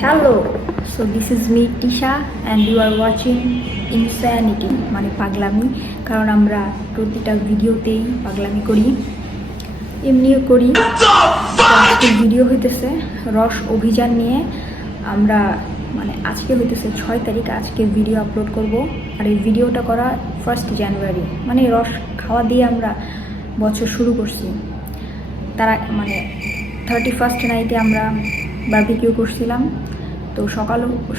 Hello, so this is me Tisha and you are watching Insanity মানে পাগলামি। কারণ আমরা প্রতিটা ভিডিওতেই পাগলামি করি, এমনিও করি। আজকের ভিডিও হইতেছে রস অভিযান নিয়ে। আমরা মানে আজকে হইতেছে 6 তারিখ, আজকে ভিডিও আপলোড করব। আর এই ভিডিওটা করা 1 জানুয়ারি, মানে রস খাওয়া দিয়ে আমরা বছর শুরু করছি। তারা মানে 31st নাইটে আমরা বারবিকিউ করছিলাম। তো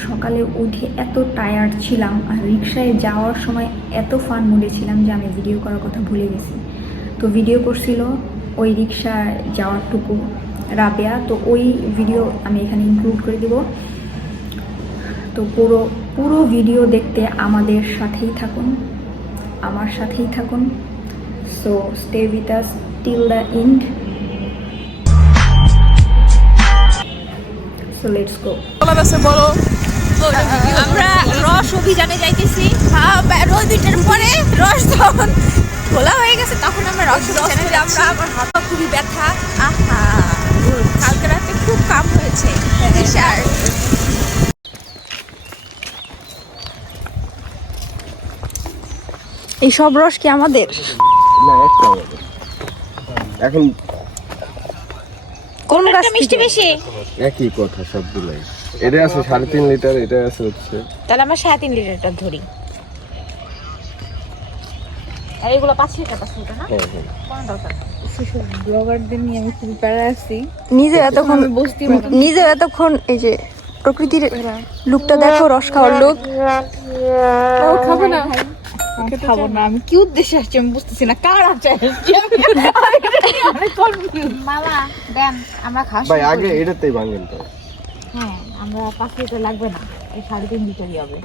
সকালে উঠে এত টায়ার্ড ছিলাম, আর রিক্সায় যাওয়ার সময় এত ফান মুডে ছিলাম যে আমি ভিডিও করার কথা ভুলে গেছি। তো ভিডিও করছিল ওই রিক্সায় যাওয়ারটুকু রাবেয়া, তো ওই ভিডিও আমি এখানে ইনক্লুড করে দিব। তো পুরো ভিডিও দেখতে আমাদের সাথেই থাকুন, আমার সাথেই থাকুন। So stay with us till the end. So let's go. আমরা রস অভিযানে যাইতেছি। 2 দিনের পরে রস যখন খোলা হয়ে গেছে তখন আমরা রস অভিযানে যাচ্ছি। আমার হাতটা খুবই ব্যথা। আহা, কালকে রাতে খুব কাম হয়েছে। এই সব রস কি আমাদের? না, একটা আমাদের। এখন কোন গাছ মিষ্টি বেশি? একই কথা সবগুলাই। এটা আছে 3.5 লিটার, এটা আছে হচ্ছে। তাহলে আমরা 3.5 লিটারটা ধরি। আর এগুলো 5 লিটার না? হ্যাঁ হ্যাঁ। কোন দরকার? ব্লগারদের নিয়ে আমি খুব প্যারা আছি। নিজে এতক্ষণ এই যে প্রকৃতির লুকটা দেখো, রস খাওয়ার লুক। খাবো না, খাবো না। আমি কি উদ্দেশ্যে আসছি আমি বুঝতেছি না। কার আছে মালা দেন, আমরা খাওয়া ভাই আগে এটাতেই ভাঙেন তো। হ্যাঁ, আমরা 5 লিটার লাগবে না, এই 3.5 লিটারই হবে।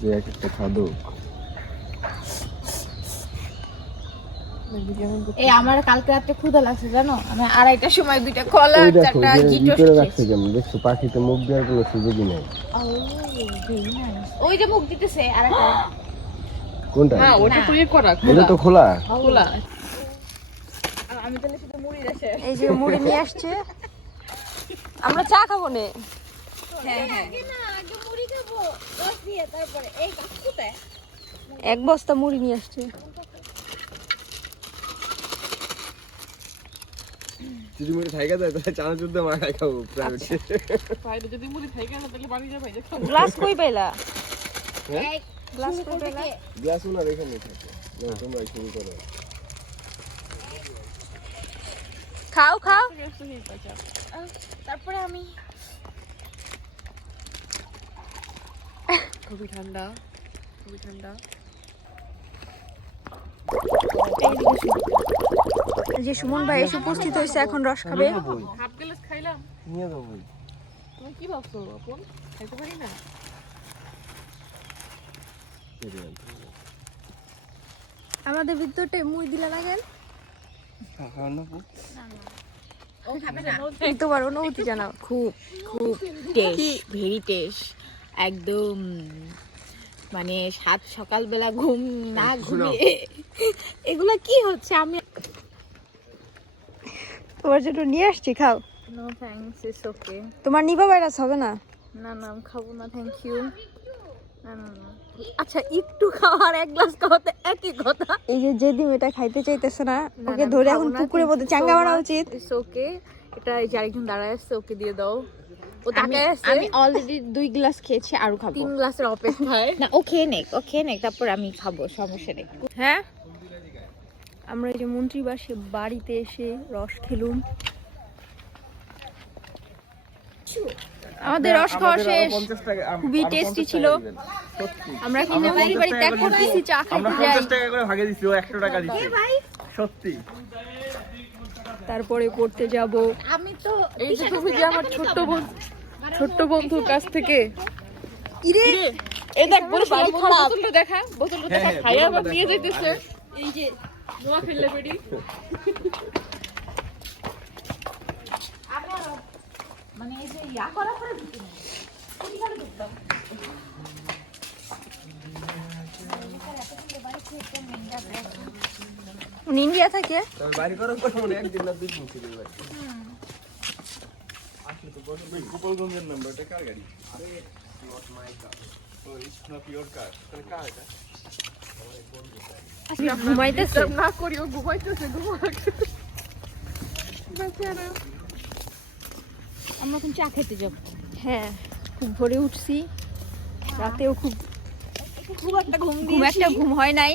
যে একটা খাদো। এই আমার কালকে রাতে ক্ষুধা লাগছে জানো, আমি 2:30টার সময় 2টা কলা আর 4টা গিটোস রাখছে কেমন দেখছো? পাখিতে মুখ দেওয়ার কোনো সুযোগই নেই। ওই যে মুখ দিতেছে আরেকটা। কোনটা? হ্যাঁ, ওটা তো করা এটা তো খোলা। খোলা। আমি তাহলে শুধু মুড়ি দেশে। এই যে মুড়ি নিয়ে আসছে, আমরা চা খাবো নে। হ্যাঁ হ্যাঁ, না আগে মুড়ি খাবো রস দিয়ে, তারপরে এই কাকুতে 1 বস্তা মুড়ি নিয়ে আসছে। যদি মুড়ি থাইকা যায় তাহলে চানাচুর দিয়ে মাখাই খাবো প্রাইভেটে। বাইরে যদি মুড়ি থাকে না তাহলে বাড়ি যা ভাই খাবো। গ্লাস কই পাইলা? হ্যাঁ? গ্লাস কই পাইলা? গ্লাস ওনার এখানে থাকে। না, তোমরা শুরু করো। খাও খাও। তারপরে আমি খুবই ঠান্ডা, খুবই ঠান্ডা। এই যে সুমন ভাই এসে উপস্থিত হয়েছে, এখন রস খাবে। হাফ গ্লাস খাইলাম। নিয়ে যাও ভাই। তুমি কি ভাবছো আপন? খাইতে পারি না। আমাদের ভিতরটা মুড়ি দিলা না কেন? ও খাবে না। তোমার অনুভূতি জানাও। খুব খুব টেস্ট, ভেরি টেস্ট, একদম মানে সাত সকালবেলা ঘুম না ঘুমিয়ে এগুলা কি হচ্ছে? আমি তোমার জন্য নিয়ে আসছি, খাও। No thanks, it's okay. তোমার নিবা ভাইরাস হবে না? না না, আমি খাবো না, থ্যাংক ইউ। না না না, আচ্ছা একটু খাওয়ার 1 গ্লাস খাওয়াতে একই কথা। এই যে যেদিন এটা খাইতে চাইতেছে না, ওকে ধরে এখন পুকুরের মধ্যে চাঙ্গা মারা উচিত। It's okay. এটা এই যে আরেকজন দাঁড়ায় আছে, ওকে দিয়ে দাও। ও তাকায় আছে। আমি অলরেডি 2 গ্লাস খেয়েছি, আরো খাবো। 3 গ্লাসের অপেক্ষায়। না, ও খেয়ে নেক, তারপর আমি খাবো, সমস্যা নেই। হ্যাঁ, আমরা এই যে মন্ত্রীবাসী বাড়িতে এসে রস খেলুম। আমাদের রস খাওয়া শেষ, খুবই টেস্টি ছিল। আমরা এখন মন্ত্রী বাড়ি ত্যাগ করতেছি, চা খাইতে যাই। 50 টাকা করে ভাগে দিছি, ও 100 টাকা দিছে। সত্যি। তারপরে পড়তে যাব। আমি তো এই যে তুমি যে আমার ছোট্ট বন্ধুর কাছ থেকে ইরে এই দেখ বোতলটা দেখা খাইয়া আবার নিয়ে যাইতেছে। এই যে নোয়া ফেললে বেডি। মানে এই যে ইয়া করা করে দিতে না, কিভাবে দেখতাম উনি ইন্ডিয়া থাকে। বাড়ি করো মনে একদিন না 2 দিন ছিল ভাই। গোপালগঞ্জের নাম্বার, এটা কার গাড়ি? আরে নট মাই কার, ও ইটস নট ইওর কার, তাহলে কার এটা? ঘুমাইতেছে না করিও ঘুমাইতেছে আমরা এখন চা খেতে যাব। হ্যাঁ, খুব ভোরে উঠছি, রাতেও খুব একটা ঘুম একটা ঘুম হয় নাই।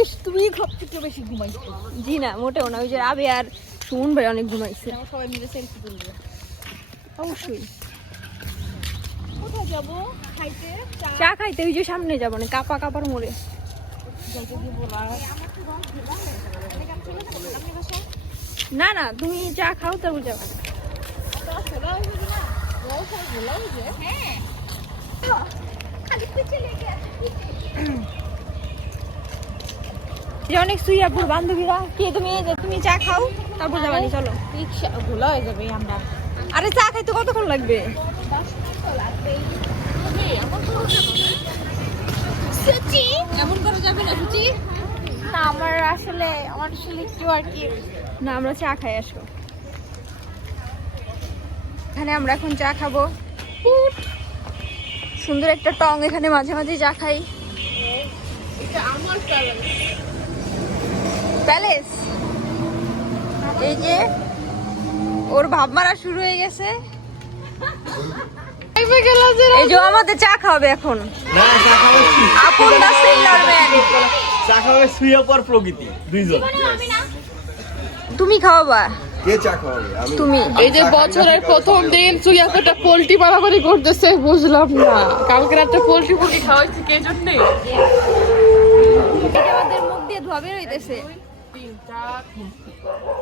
ইস, তুমি সবথেকে বেশি ঘুমাইছো। জি না, মোটেও না। ওই যে আবে আর সুমন ভাই অনেক ঘুমাইছে। আমরা সবাই মিলে সেলফি তুলবো। অবশ্যই কোথায় যাবো খাইতে? চা খাইতে ওই যে সামনে যাবো না, কাপার মোড়ে। না না, তুমি চা খাও তারপর যাবো। এই যে অনেক সুইয়াপুর বান্ধবীরা, কে তুমি? এই যে তুমি চা খাও তারপর যাবানি, চলো। রিক্সা ভোলা হয়ে যাবে আমরা। আরে চা খাইতে কতক্ষণ লাগবে? সুচি এমন করা যাবে না সুচি। না, আমার আসলে একটু আর কি। না, আমরা চা খাই, আসো। এখানে আমরা এখন চা খাবো। সুন্দর একটা টং, এখানে মাঝে মাঝে চা খাই। প্যালেস, এই যে ওর ভাব মারা শুরু হয়ে গেছে। এই যে আমাদের চা খাওয়াবে এখন। আপন দা সেলার ম্যান। চা খাবে শুয়ে পর প্রকৃতি দুইজন। তুমি খাওয়াবা? কে চা খাওয়াবে? আমি। তুমি। এই যে বছরের প্রথম দিন তুই একটা পোল্ট্রি বাড়াবাড়ি করতেছে, বুঝলাম না। কালকে রাতে পোল্ট্রি খাওয়াইছি কে জন্যে? এটা আমাদের মুখ দিয়ে ধোয়া বের হইতেছে। 3, 4,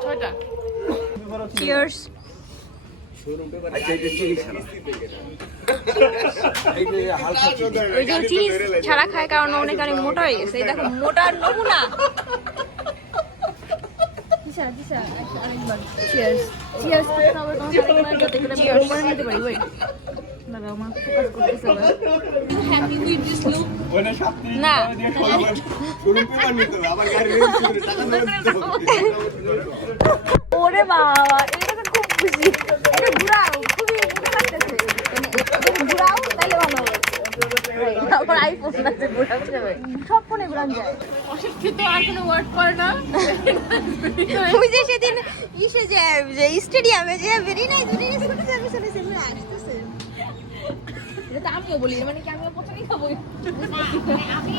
6টা। চিয়ার্স। আচ্ছা, এটা চিনি ছাড়া। এই যে হালকা চিনি। ওই যে চিনি ছাড়া খায় কারণ অনেক মোটা হয়ে গেছে। এই দেখো, মোটার নমুনা। Cheers. Cheers. Happy with this look. ওটা 37 না। টাকা দিয়ে খাওয়াবার কোনো পেপার নিতে হবে, আবার গাড়ি রেজিস্ট্রি টাকা দিতে হবে। ওরে বাবা, এটা তো খুব খুশি। এটা ঘুরাও, খুবই মোটা লাগতেছে। এটা ঘুরাও, তাইলে ভালো হবে। তারপর আইফোন আছে, ঘুরানো যাবে। সব ফোনে ঘুরানো যায়। অশিক্ষিত আর কোনো ওয়ার্ড করে না। ওই যে সেদিন ইসে যে স্টেডিয়ামে যে ভেরি নাইস শুনতেছে, আমি শুনেছি আসতেছে। এটা তো আমিও বলি, মানে কি আমিও প্রথমেই খাবো। আমি